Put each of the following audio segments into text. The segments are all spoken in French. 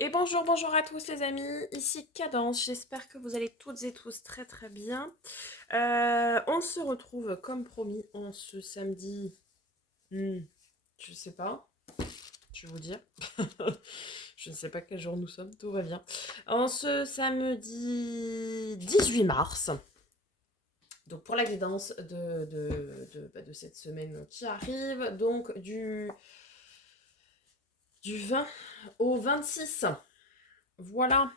Et bonjour, bonjour à tous les amis, ici Cadence, j'espère que vous allez toutes et tous très très bien. On se retrouve comme promis en ce samedi, hmm, je sais pas, je vais vous dire, je ne sais pas quel jour nous sommes, tout va bien. En ce samedi 18 mars, donc pour la guidance de cette semaine qui arrive, donc du 20 au 26, voilà.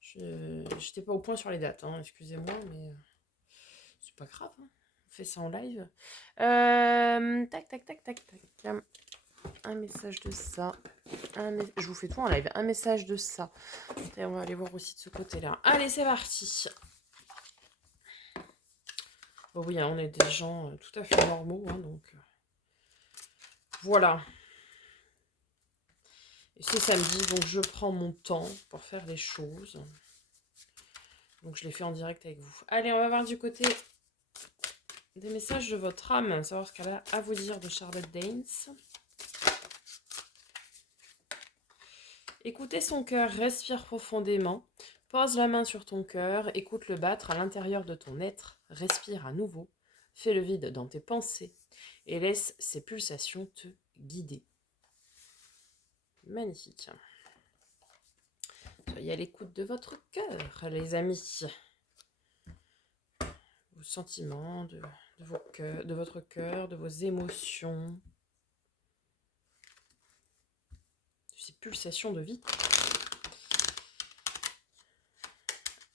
Je n'étais pas au point sur les dates, hein, excusez-moi, mais c'est pas grave, hein. On fait ça en live. Tac, tac, tac, tac, tac. Un message de ça. Je vous fais tout en live. Un message de ça. Et on va aller voir aussi de ce côté-là. Allez, c'est parti. Bon, oui, hein, on est des gens tout à fait normaux, hein, donc voilà. Et c'est samedi, donc je prends mon temps pour faire les choses. Donc je les fais en direct avec vous. Allez, on va voir du côté des messages de votre âme, savoir ce qu'elle a à vous dire de Charlotte Danes. Écoutez son cœur, respire profondément, pose la main sur ton cœur, écoute le battre à l'intérieur de ton être, respire à nouveau, fais le vide dans tes pensées et laisse ces pulsations te guider. Magnifique. Soyez à l'écoute de votre cœur, les amis. Vos sentiments, de votre cœur, de vos émotions, de ces pulsations de vie.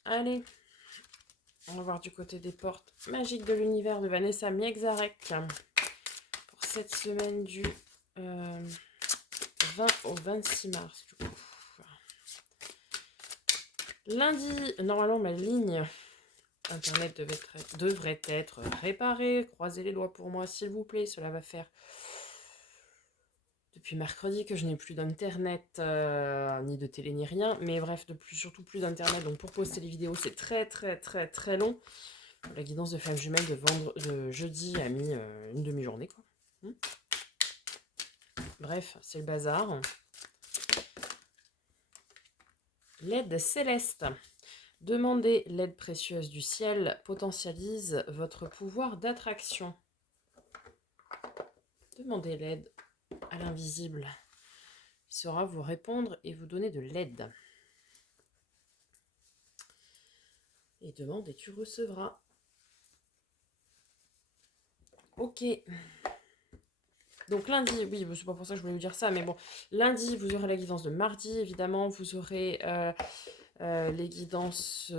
Allez, on va voir du côté des portes magiques de l'univers de Vanessa Miexarek pour cette semaine du 20 au 26 mars. Du coup. Lundi, normalement ma ligne internet devrait être réparée. Croisez les doigts pour moi s'il vous plaît. Cela va faire depuis mercredi que je n'ai plus d'internet, ni de télé ni rien. Mais bref, surtout plus d'internet. Donc pour poster les vidéos, c'est très très très très long. La guidance de flamme jumelle de jeudi a mis une demi-journée, quoi. Bref, c'est le bazar. L'aide céleste. Demander l'aide précieuse du ciel potentialise votre pouvoir d'attraction. Demandez l'aide à l'invisible. Il saura vous répondre et vous donner de l'aide. Et demande et tu recevras. Ok. Donc lundi, oui, c'est pas pour ça que je voulais vous dire ça, mais bon, lundi, vous aurez la guidance de mardi, évidemment, vous aurez les guidances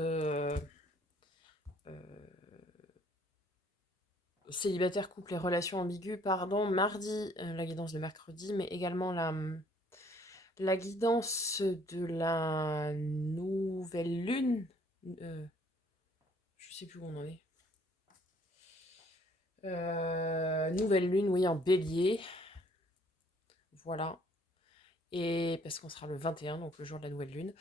célibataire, couple et relations ambiguës, pardon, mardi, la guidance de mercredi, mais également la guidance de la nouvelle lune. Je sais plus où on en est. Nouvelle lune, oui, en bélier. Voilà. Et parce qu'on sera le 21, donc le jour de la nouvelle lune.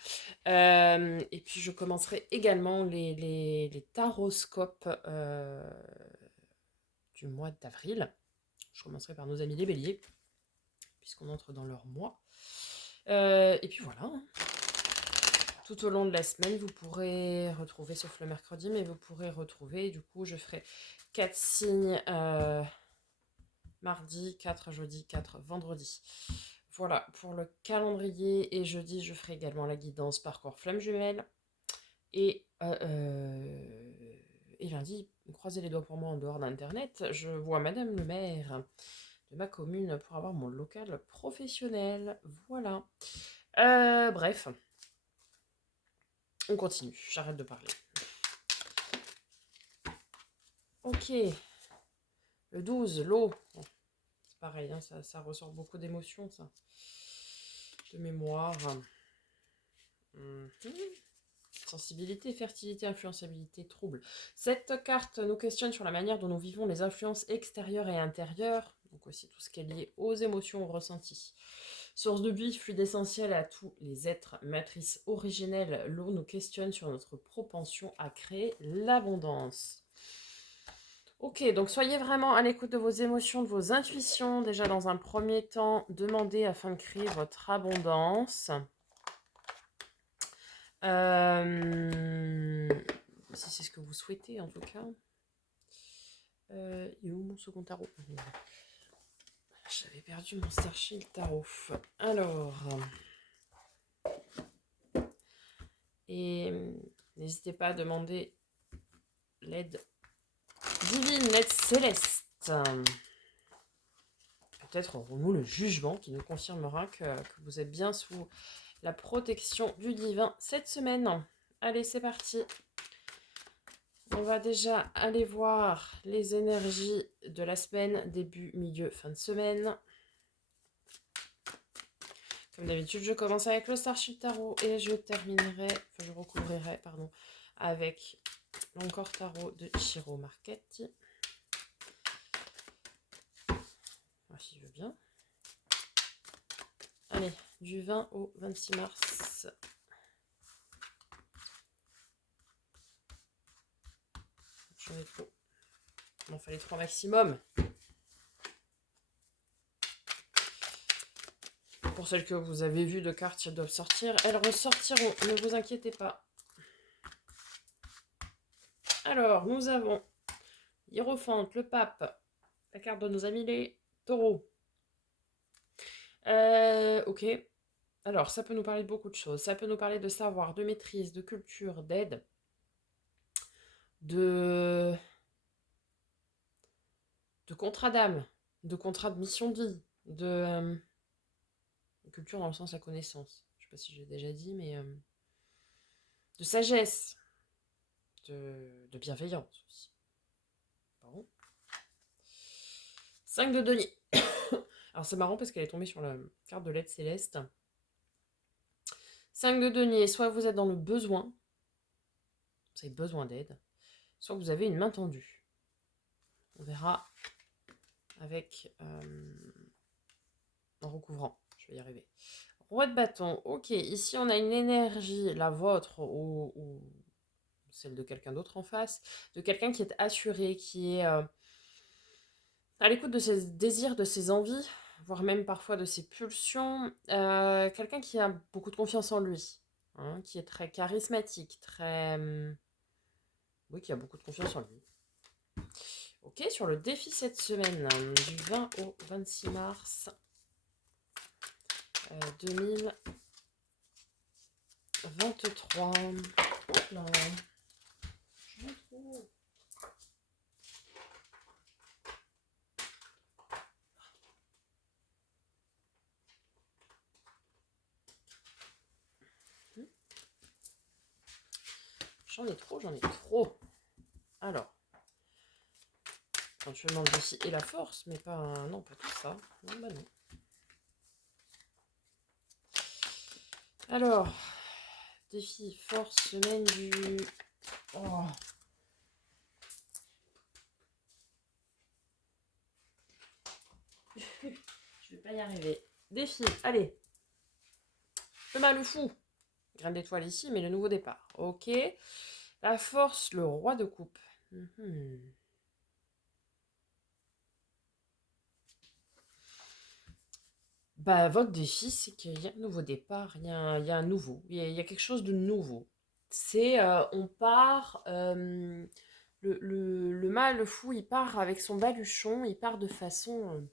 Et puis je commencerai également les taroscopes du mois d'avril. Je commencerai par nos amis les béliers, puisqu'on entre dans leur mois. Et puis voilà. Tout au long de la semaine, vous pourrez retrouver, sauf le mercredi, mais vous pourrez retrouver, du coup, je ferai 4 signes mardi, 4 jeudi, 4 vendredi. Voilà, pour le calendrier, et jeudi, je ferai également la guidance parcours flamme jumelle. Et lundi, croisez les doigts pour moi en dehors d'Internet, je vois Madame le maire de ma commune pour avoir mon local professionnel. Voilà. Bref, on continue, j'arrête de parler. Ok, le 12, l'eau. Bon, c'est pareil, hein, ça ressort beaucoup d'émotions, ça. De mémoire. Sensibilité, fertilité, influençabilité, trouble. Cette carte nous questionne sur la manière dont nous vivons les influences extérieures et intérieures, donc aussi tout ce qui est lié aux émotions, aux ressentis. Source de vie, fluide essentiel à tous les êtres, matrice originelle, l'eau nous questionne sur notre propension à créer l'abondance. Ok, donc soyez vraiment à l'écoute de vos émotions, de vos intuitions. Déjà, dans un premier temps, demandez afin de créer votre abondance. Si c'est ce que vous souhaitez, en tout cas. Il est où mon second tarot? J'avais perdu mon Starship Tarot. Alors... Et n'hésitez pas à demander l'aide divine, l'aide céleste. Peut-être aurons-nous le jugement qui nous confirmera que vous êtes bien sous la protection du divin cette semaine. Allez, c'est parti. On va déjà aller voir les énergies de la semaine, début, milieu, fin de semaine. Comme d'habitude, je commence avec le Starship Tarot et je recouvrirai, avec l'Encore Tarot de Chiro Marchetti. Si je veux bien. Allez, du 20 au 26 mars. J'en ai trop. Il m'en fallait 3 maximum. Pour celles que vous avez vues de cartes qui doivent sortir, elles ressortiront. Ne vous inquiétez pas. Alors, nous avons Hiérophante, le pape, la carte de nos amis les taureaux. Ok. Alors, ça peut nous parler de beaucoup de choses. Ça peut nous parler de savoir, de maîtrise, de culture, d'aide, de contrat d'âme, de contrat de mission de vie, de culture dans le sens de la connaissance. Je ne sais pas si j'ai déjà dit, mais de sagesse, de bienveillance aussi. Bon. 5 de denier. Alors c'est marrant parce qu'elle est tombée sur la carte de l'aide céleste. 5 de denier, soit vous êtes dans le besoin, vous avez besoin d'aide, soit vous avez une main tendue. On verra avec en recouvrant, je vais y arriver. Roi de bâton, ok, ici on a une énergie, la vôtre ou celle de quelqu'un d'autre en face, de quelqu'un qui est assuré, qui est à l'écoute de ses désirs, de ses envies, voire même parfois de ses pulsions, quelqu'un qui a beaucoup de confiance en lui, hein, qui est très charismatique, très... oui, qui a beaucoup de confiance en lui. Ok, sur le défi cette semaine, du 20 au 26 mars 2023. Oh là, je me trouve. J'en ai trop. Alors, éventuellement le défi et la force, mais pas... non, pas tout ça. Non, bah non. Alors, défi, force, semaine du... Oh. Je vais pas y arriver. Défi, allez. Le mal fou. Graine d'étoile ici, mais le nouveau départ. Ok. La force, le roi de coupe. Bah, votre défi, c'est qu'il y a un nouveau départ, il y a un nouveau, il y a quelque chose de nouveau. C'est, on part, le mâle, le fou, il part avec son baluchon, il part de façon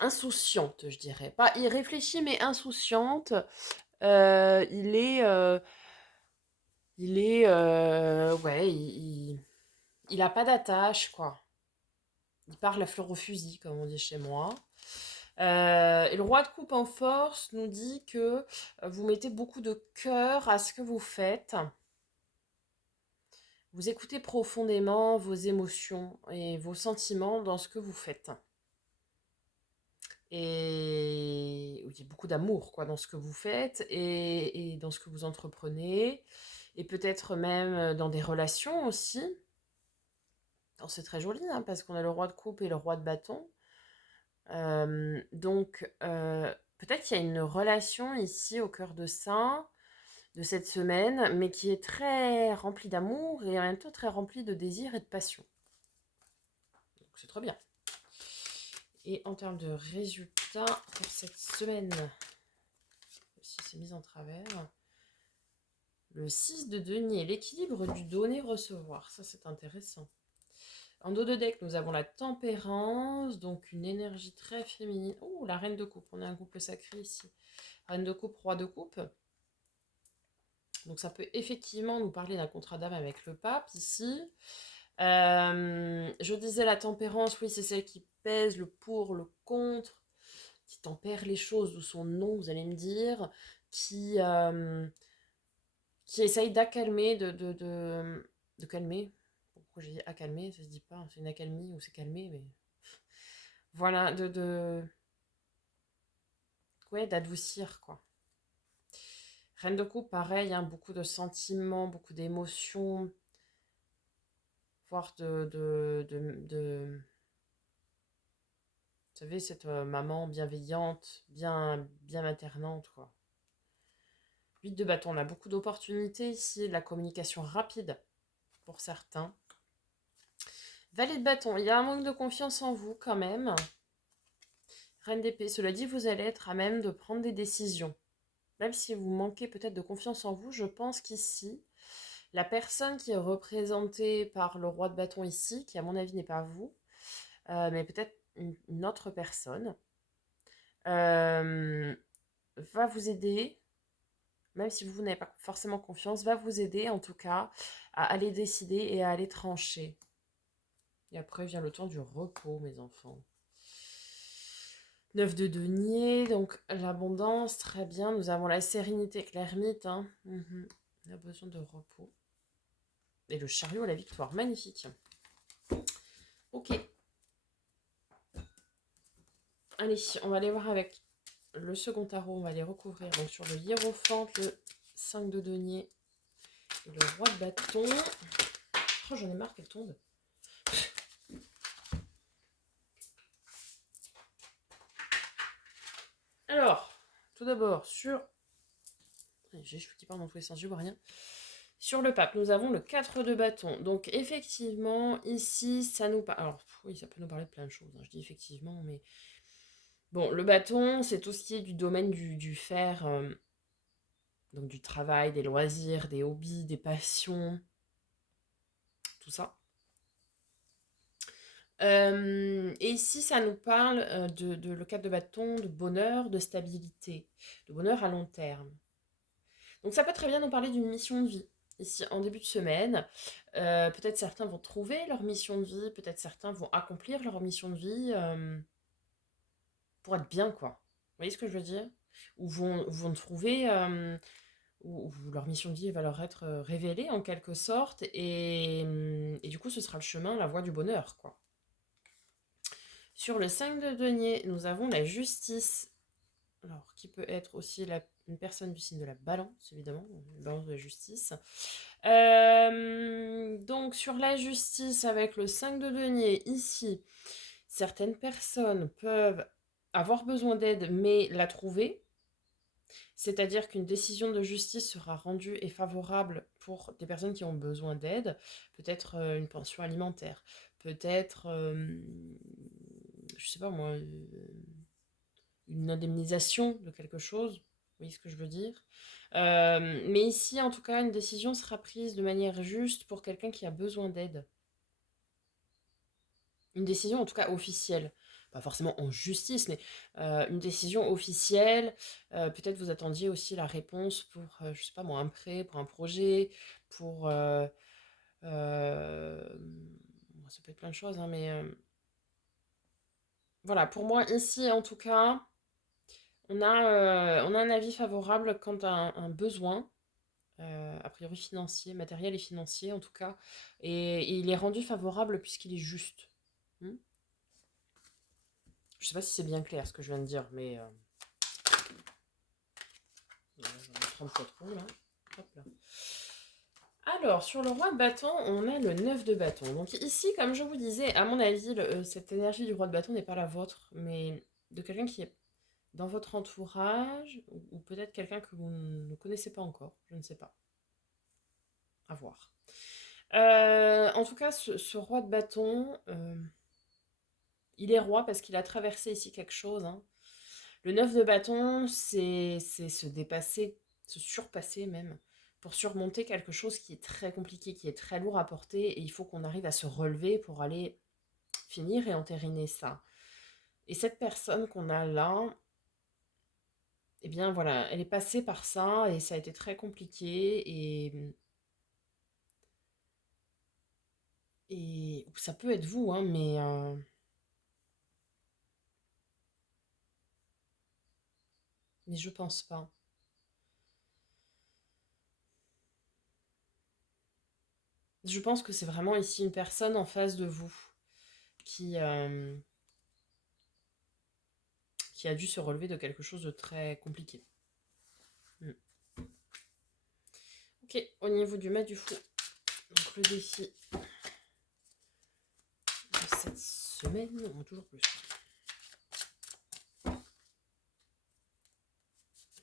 insouciante, je dirais. Pas irréfléchie, mais insouciante. Ouais, il a pas d'attache, quoi. Il part la fleur au fusil, comme on dit chez moi. Et le roi de coupe en force nous dit que vous mettez beaucoup de cœur à ce que vous faites. Vous écoutez profondément vos émotions et vos sentiments dans ce que vous faites. Et il y a beaucoup d'amour quoi, dans ce que vous faites et dans ce que vous entreprenez. Et peut-être même dans des relations aussi. Alors, c'est très joli hein, parce qu'on a le roi de coupe et le roi de bâton. Donc, peut-être qu'il y a une relation ici au cœur de ça, de cette semaine, mais qui est très remplie d'amour et en même temps très remplie de désir et de passion. c'est très bien. Et en termes de résultats pour cette semaine, si c'est mis en travers, le 6 de denier, l'équilibre du donner-recevoir. Ça, c'est intéressant. En dos de deck, nous avons la tempérance, donc une énergie très féminine. Oh, la reine de coupe, on a un couple sacré ici. Reine de coupe, roi de coupe. Donc ça peut effectivement nous parler d'un contrat d'âme avec le pape ici. Je disais la tempérance, oui, c'est celle qui pèse le pour, le contre, qui tempère les choses de son nom, vous allez me dire, qui essaye d'accalmer, de calmer. Pourquoi j'ai dit accalmer, ça se dit pas, c'est une accalmie ou c'est calmer, mais voilà, ouais, d'adoucir, quoi. Reine de coupe, pareil, hein, beaucoup de sentiments, beaucoup d'émotions, voire vous savez, cette maman bienveillante, bien maternante, quoi. 8 de bâton, on a beaucoup d'opportunités ici, la communication rapide pour certains. Valet de bâton, il y a un manque de confiance en vous quand même. Reine d'épée, cela dit, vous allez être à même de prendre des décisions. Même si vous manquez peut-être de confiance en vous, je pense qu'ici, la personne qui est représentée par le roi de bâton ici, qui à mon avis n'est pas vous, mais peut-être une autre personne, va vous aider, même si vous n'avez pas forcément confiance, va vous aider en tout cas à aller décider et à aller trancher. Et après vient le temps du repos, mes enfants. 9 de denier, donc l'abondance, très bien. Nous avons la sérénité avec l'ermite. Hein. On a besoin de repos. Et le chariot, la victoire, magnifique. Ok. Allez, on va aller voir avec le second tarot. On va les recouvrir. Donc sur le hiérophante, le 5 de denier et le roi de bâton. Oh, j'en ai marre qu'elle tombe. Alors, tout d'abord, sur... J'ai les cheveux qui partent dans tous les sens, je vois rien. Sur le pape, nous avons le 4 de bâton. Donc, effectivement, ici, ça nous parle... Alors, oui, ça peut nous parler de plein de choses. Hein. Je dis effectivement, mais... Bon, le bâton, c'est tout ce qui est du domaine du faire. Donc, du travail, des loisirs, des hobbies, des passions. Tout ça. Et ici, ça nous parle de le 4 de bâton, de bonheur, de stabilité. De bonheur à long terme. Donc, ça peut très bien nous parler d'une mission de vie. Ici, en début de semaine, peut-être certains vont trouver leur mission de vie, peut-être certains vont accomplir leur mission de vie pour être bien, quoi. Vous voyez ce que je veux dire? Ou vont trouver, ou leur mission de vie va leur être révélée en quelque sorte, et du coup, ce sera le chemin, la voie du bonheur, quoi. Sur le 5 de denier, nous avons la justice, alors qui peut être aussi une personne du signe de la balance, évidemment, la balance de la justice. Donc sur la justice avec le 5 de denier ici, certaines personnes peuvent avoir besoin d'aide mais la trouver. C'est-à-dire qu'une décision de justice sera rendue et favorable pour des personnes qui ont besoin d'aide, peut-être une pension alimentaire, peut-être, je sais pas moi, une indemnisation de quelque chose, vous voyez ce que je veux dire. Mais ici, en tout cas, une décision sera prise de manière juste pour quelqu'un qui a besoin d'aide. Une décision, en tout cas, officielle. Pas forcément en justice, mais une décision officielle. Peut-être vous attendiez aussi la réponse pour, je sais pas moi, un prêt, pour un projet, pour... ça peut être plein de choses, hein, mais... voilà, pour moi, ici, en tout cas, on a un avis favorable quant à un besoin, a priori financier, matériel et financier en tout cas, et il est rendu favorable puisqu'il est juste. Hmm. Je sais pas si c'est bien clair ce que je viens de dire, mais... j'en ai 30 fois trop là. Hop là. Alors, sur le roi de bâton, on a le 9 de bâton. Donc ici, comme je vous disais, à mon avis, cette énergie du roi de bâton n'est pas la vôtre, mais de quelqu'un qui est dans votre entourage, ou peut-être quelqu'un que vous ne connaissez pas encore, je ne sais pas. À voir. En tout cas, ce roi de bâton, il est roi parce qu'il a traversé ici quelque chose, hein. Le 9 de bâton, c'est se dépasser, se surpasser même, pour surmonter quelque chose qui est très compliqué, qui est très lourd à porter, et il faut qu'on arrive à se relever pour aller finir et entériner ça. Et cette personne qu'on a là, eh bien voilà, elle est passée par ça, et ça a été très compliqué, et ça peut être vous, hein, mais je pense pas. Je pense que c'est vraiment ici une personne en face de vous qui, euh, qui a dû se relever de quelque chose de très compliqué. Mm. Ok, au niveau du mat du fou, donc le défi de cette semaine, non, toujours plus.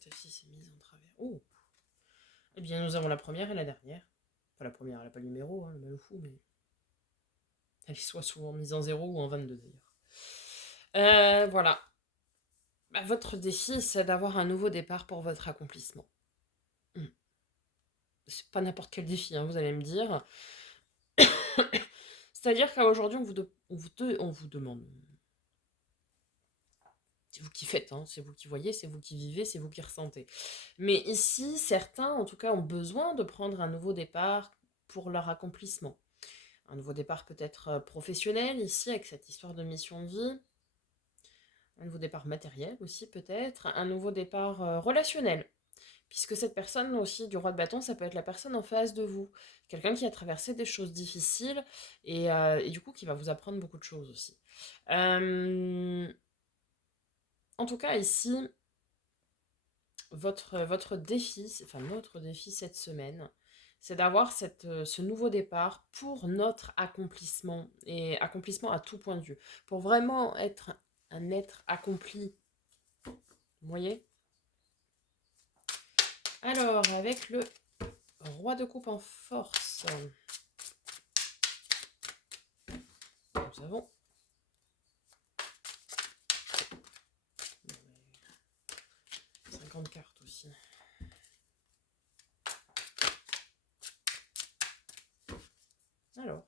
Celle-ci s'est mise en travers. Oh. Eh bien, nous avons la première et la dernière. Enfin, la première, elle n'a pas le numéro, hein, le mal au fou, mais elle est soit souvent mise en 0 ou en 22 d'ailleurs. Voilà. Bah, votre défi, c'est d'avoir un nouveau départ pour votre accomplissement. Mm. C'est pas n'importe quel défi, hein, vous allez me dire. C'est-à-dire qu'aujourd'hui, on vous demande. C'est vous qui faites, hein, c'est vous qui voyez, c'est vous qui vivez, c'est vous qui ressentez. Mais ici, certains, en tout cas, ont besoin de prendre un nouveau départ pour leur accomplissement. Un nouveau départ peut-être professionnel, ici, avec cette histoire de mission de vie. Un nouveau départ matériel aussi, peut-être. Un nouveau départ relationnel. Puisque cette personne aussi, du roi de bâton, ça peut être la personne en face de vous. Quelqu'un qui a traversé des choses difficiles et du coup qui va vous apprendre beaucoup de choses aussi. Euh, En tout cas, ici, votre défi, enfin notre défi cette semaine, c'est d'avoir ce nouveau départ pour notre accomplissement, et accomplissement à tout point de vue, pour vraiment être un être accompli. Vous voyez? Alors, avec le roi de coupe en force, nous avons 50 cartes aussi. Alors.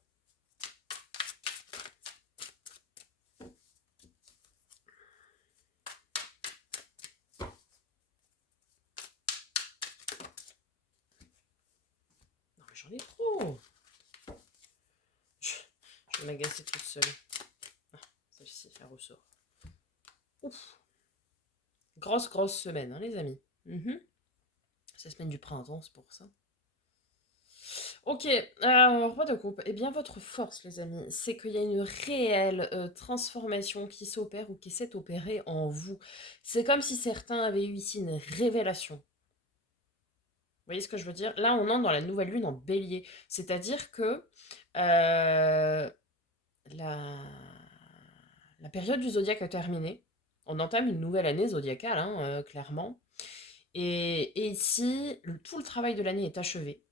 Non, mais j'en ai trop. Je vais m'agacer toute seule. Ah, celle-ci, elle ressort. Ouf. Grosse semaine, hein, les amis. C'est la semaine du printemps, c'est pour ça. Ok, roi de coupe. Eh bien, votre force, les amis, c'est qu'il y a une réelle transformation qui s'opère ou qui s'est opérée en vous. C'est comme si certains avaient eu ici une révélation. Vous voyez ce que je veux dire? Là, on entre dans la nouvelle lune en bélier. C'est-à-dire que la, la période du zodiaque a terminé. On entame une nouvelle année zodiacale, hein, clairement. Et ici, tout le travail de l'année est achevé.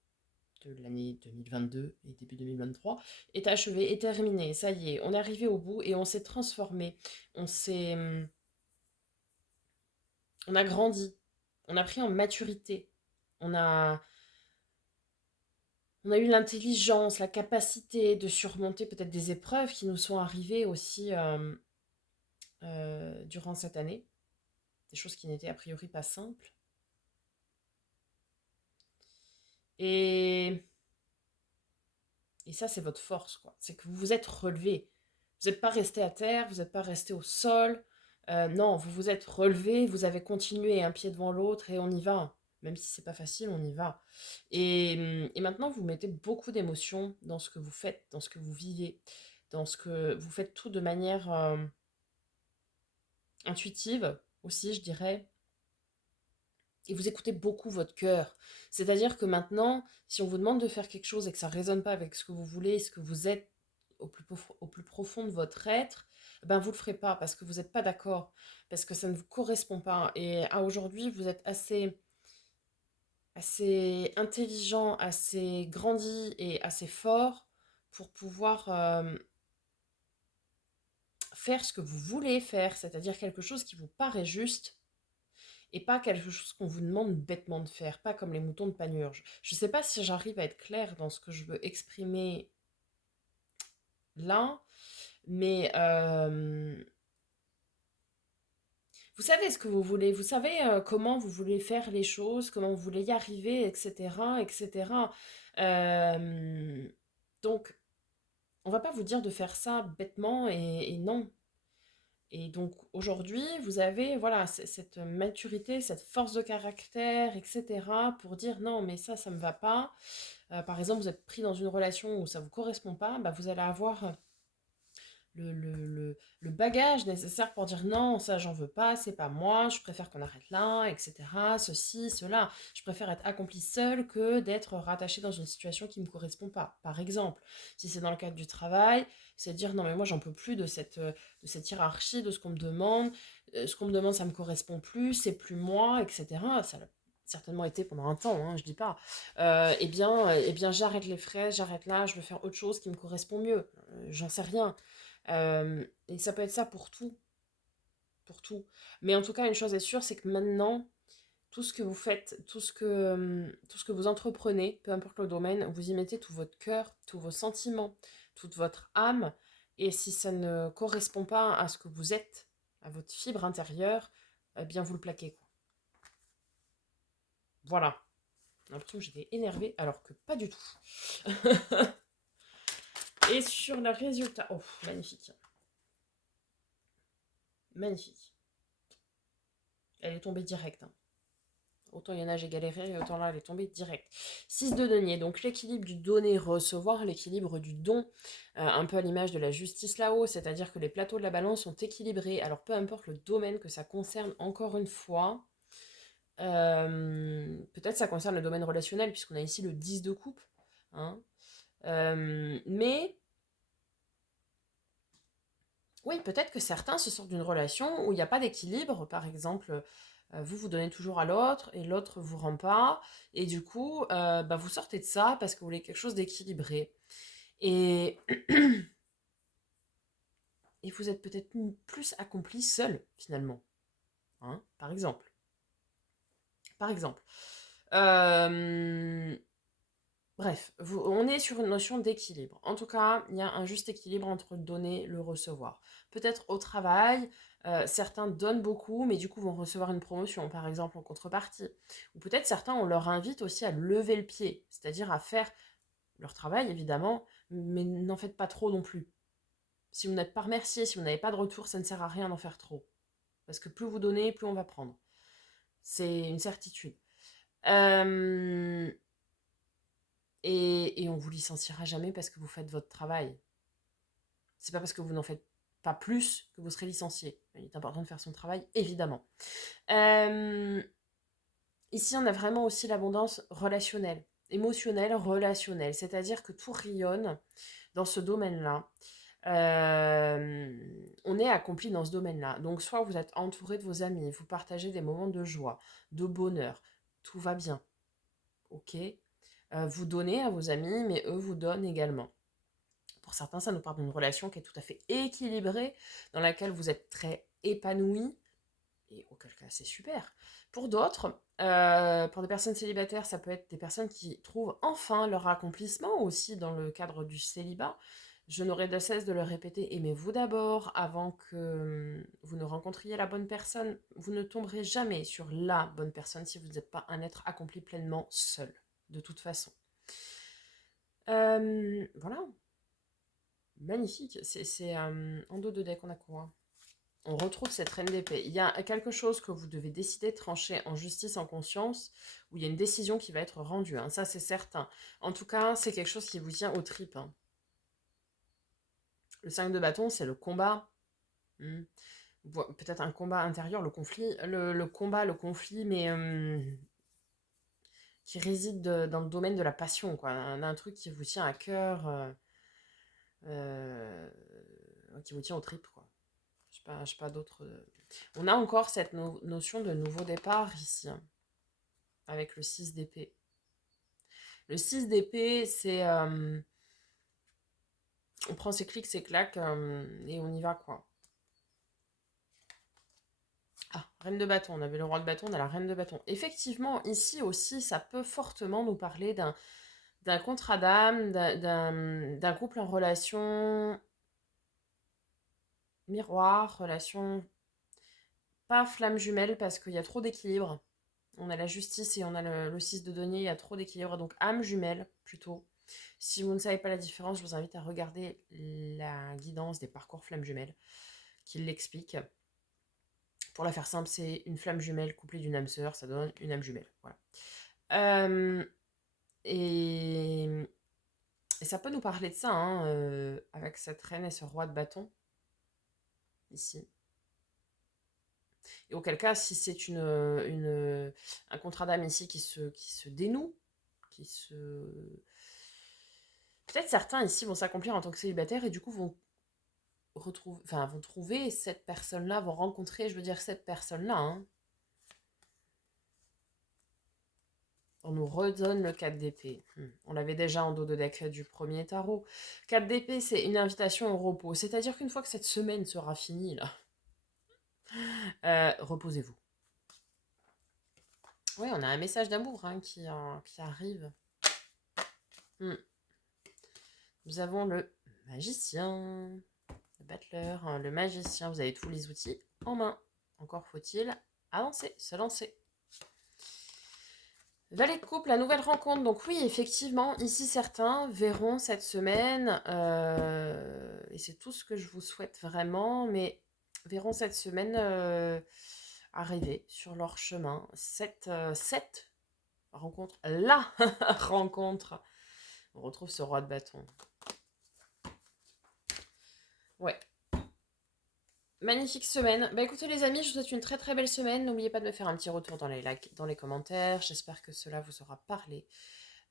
De l'année 2022 et début 2023 est achevé, est terminé. Ça y est, on est arrivé au bout et on s'est transformé. On a grandi. On a pris en maturité. On a, on a eu l'intelligence, la capacité de surmonter peut-être des épreuves qui nous sont arrivées aussi durant cette année. Des choses qui n'étaient a priori pas simples. Et, et ça, c'est votre force, quoi. C'est que vous vous êtes relevé. Vous n'êtes pas resté à terre, vous n'êtes pas resté au sol. Non, vous vous êtes relevé, vous avez continué un pied devant l'autre et on y va. Même si c'est pas facile, on y va. Et maintenant, vous mettez beaucoup d'émotions dans ce que vous faites, dans ce que vous vivez, dans ce que vous faites tout de manière intuitive aussi, je dirais. Et vous écoutez beaucoup votre cœur. C'est-à-dire que maintenant, si on vous demande de faire quelque chose et que ça ne résonne pas avec ce que vous voulez, ce que vous êtes au plus profond de votre être, ben vous ne le ferez pas parce que vous n'êtes pas d'accord, parce que ça ne vous correspond pas. Et à aujourd'hui, vous êtes assez intelligent, assez grandi et assez fort pour pouvoir faire ce que vous voulez faire, c'est-à-dire quelque chose qui vous paraît juste et pas quelque chose qu'on vous demande bêtement de faire, pas comme les moutons de Panurge. Je ne sais pas si j'arrive à être claire dans ce que je veux exprimer là, mais vous savez ce que vous voulez, vous savez comment vous voulez faire les choses, comment vous voulez y arriver, etc., etc. Euh, donc, on va pas vous dire de faire ça bêtement et non. Et donc aujourd'hui, vous avez voilà cette maturité, cette force de caractère, etc. pour dire non, mais ça me va pas. Par exemple, vous êtes pris dans une relation où ça vous correspond pas, bah, vous allez avoir le bagage nécessaire pour dire non, ça j'en veux pas, c'est pas moi, je préfère qu'on arrête là, etc. Ceci, cela. Je préfère être accompli seul que d'être rattaché dans une situation qui me correspond pas. Par exemple, si c'est dans le cadre du travail, c'est dire non mais moi j'en peux plus de cette hiérarchie, de ce qu'on me demande. Ce qu'on me demande ça me correspond plus, c'est plus moi, etc. Ça l'a certainement été pendant un temps, hein, je dis pas. Eh bien j'arrête les frais, j'arrête là, je veux faire autre chose qui me correspond mieux. J'en sais rien. Et ça peut être ça pour tout, pour tout. Mais en tout cas, une chose est sûre, c'est que maintenant, tout ce que vous faites, tout ce que vous entreprenez, peu importe le domaine, vous y mettez tout votre cœur, tous vos sentiments, toute votre âme. Et si ça ne correspond pas à ce que vous êtes, à votre fibre intérieure, eh bien vous le plaquez, quoi. Voilà. J'ai l'impression que j'étais énervée, alors que pas du tout. Et sur le résultat... Oh, magnifique. Magnifique. Elle est tombée directe, hein. Autant il y en a, j'ai galéré, et autant là, elle est tombée direct. 6 de denier, donc l'équilibre du donner-recevoir, l'équilibre du don, un peu à l'image de la justice là-haut, c'est-à-dire que les plateaux de la balance sont équilibrés. Alors peu importe le domaine que ça concerne, encore une fois, peut-être ça concerne le domaine relationnel, puisqu'on a ici le 10 de coupe, hein. Mais oui, peut-être que certains se sortent d'une relation où il n'y a pas d'équilibre, par exemple, vous donnez toujours à l'autre et l'autre vous rend pas, et du coup, bah, vous sortez de ça parce que vous voulez quelque chose d'équilibré. Et, et vous êtes peut-être plus accompli seul, finalement, hein, par exemple. Par exemple. Euh, Bref, on est sur une notion d'équilibre. En tout cas, il y a un juste équilibre entre le donner et le recevoir. Peut-être au travail, certains donnent beaucoup, mais du coup vont recevoir une promotion, par exemple, en contrepartie. Ou peut-être certains, on leur invite aussi à lever le pied, c'est-à-dire à faire leur travail, évidemment, mais n'en faites pas trop non plus. Si vous n'êtes pas remercié, si vous n'avez pas de retour, ça ne sert à rien d'en faire trop. Parce que plus vous donnez, plus on va prendre. C'est une certitude. Euh, et on vous licenciera jamais parce que vous faites votre travail. C'est pas parce que vous n'en faites pas plus que vous serez licencié. Il est important de faire son travail, évidemment. Euh, Ici, on a vraiment aussi l'abondance relationnelle, émotionnelle, relationnelle. C'est-à-dire que tout rayonne dans ce domaine-là. On est accompli dans ce domaine-là. Donc, soit vous êtes entouré de vos amis, vous partagez des moments de joie, de bonheur, tout va bien. Ok. Vous donnez à vos amis, mais eux vous donnent également. Pour certains, ça nous parle d'une relation qui est tout à fait équilibrée, dans laquelle vous êtes très épanoui, et auquel cas c'est super. Pour d'autres, pour des personnes célibataires, ça peut être des personnes qui trouvent enfin leur accomplissement aussi dans le cadre du célibat. Je n'aurai de cesse de le répéter, aimez-vous d'abord avant que vous ne rencontriez la bonne personne. Vous ne tomberez jamais sur la bonne personne si vous n'êtes pas un être accompli pleinement seul, de toute façon. Voilà, magnifique. C'est en dos de deck, on a quoi? On retrouve cette reine d'épée. Il y a quelque chose que vous devez décider de trancher en justice, en conscience, où il y a une décision qui va être rendue, hein. Ça, c'est certain. En tout cas, c'est quelque chose qui vous tient aux tripes, hein. Le 5 de bâton, c'est le combat. Hmm. Peut-être un combat intérieur, le conflit. Le combat, le conflit, mais qui réside dans le domaine de la passion, quoi. Un truc qui vous tient à cœur, euh, qui vous tient aux tripes, quoi. Je sais pas d'autres. On a encore cette notion de nouveau départ ici, hein, avec le 6 d'épée. Le 6 d'épée, c'est... on prend ses clics, ses claques, et on y va, quoi. Ah, reine de bâton, on avait le roi de bâton, on a la reine de bâton. Effectivement, ici aussi, ça peut fortement nous parler d'un contrat d'âme, d'un couple en relation miroir, relation pas flamme jumelle parce qu'il y a trop d'équilibre. On a la justice et on a le 6 de denier, il y a trop d'équilibre, donc âme jumelle plutôt. Si vous ne savez pas la différence, je vous invite à regarder la guidance des parcours flamme jumelle qui l'explique. Pour la faire simple, c'est une flamme jumelle couplée d'une âme sœur, ça donne une âme jumelle. Voilà. Euh, et, et ça peut nous parler de ça, hein, avec cette reine et ce roi de bâton, ici. Et auquel cas, si c'est un contrat d'âme ici qui se dénoue, qui se... Peut-être certains ici vont s'accomplir en tant que célibataires et du coup vont trouver cette personne-là, vont rencontrer, je veux dire, cette personne-là. Hein. On nous redonne le 4 d'épée. On l'avait déjà en dos de deck du premier tarot. 4 d'épée, c'est une invitation au repos. C'est-à-dire qu'une fois que cette semaine sera finie, là, reposez-vous. Oui, on a un message d'amour hein, qui arrive. Nous avons le magicien, le battleur, hein, le magicien. Vous avez tous les outils en main. Encore faut-il avancer, se lancer. Valet de couple, la nouvelle rencontre. Donc oui, effectivement, ici certains verront cette semaine, et c'est tout ce que je vous souhaite vraiment, mais verront cette semaine arriver sur leur chemin. Cette rencontre, la rencontre. On retrouve ce roi de bâton. Ouais. Magnifique semaine. Bah écoutez les amis, je vous souhaite une très très belle semaine. N'oubliez pas de me faire un petit retour dans les likes, dans les commentaires. J'espère que cela vous aura parlé.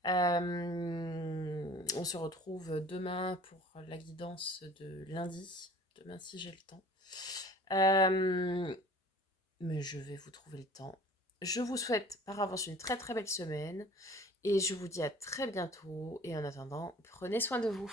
On se retrouve demain pour la guidance de lundi. Demain si j'ai le temps. Mais je vais vous trouver le temps. Je vous souhaite par avance une très très belle semaine. Et je vous dis à très bientôt. Et en attendant, prenez soin de vous.